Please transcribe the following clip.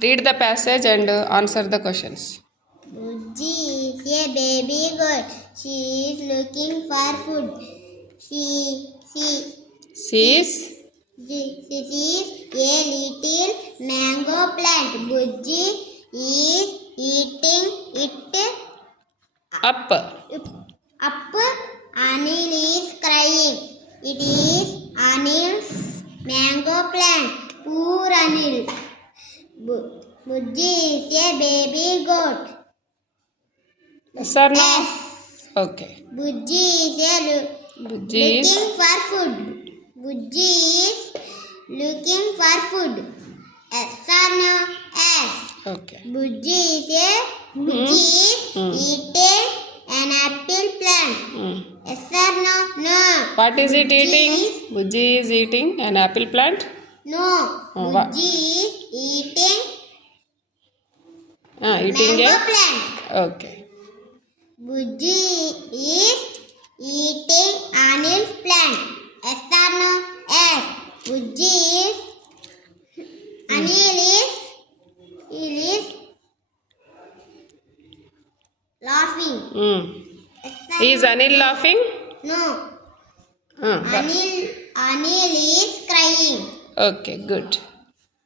Read the passage and answer the questions. Bujji is a baby girl. She is looking for food. She Sees is a little mango plant. Bujji is eating it up. up. Anil is crying. It is Anil's mango plant. Poor Anil. Bujji is a baby goat. Yes or no? Yes. Okay. Bujji is looking for food. Bujji is looking for food. Yes or no? Yes. Okay. Bujji is eating an apple plant. Yes or no? No. What is it Bujji eating? is- Bujji is eating an apple plant. No. What? Bujji is eating Eating mango a. plant. Okay. Bujji is eating Anil's plant. Yes or no? Yes. Bujji is Anil is laughing. Yes or Is no? Anil laughing? No. But- Anil is crying. Okay, good.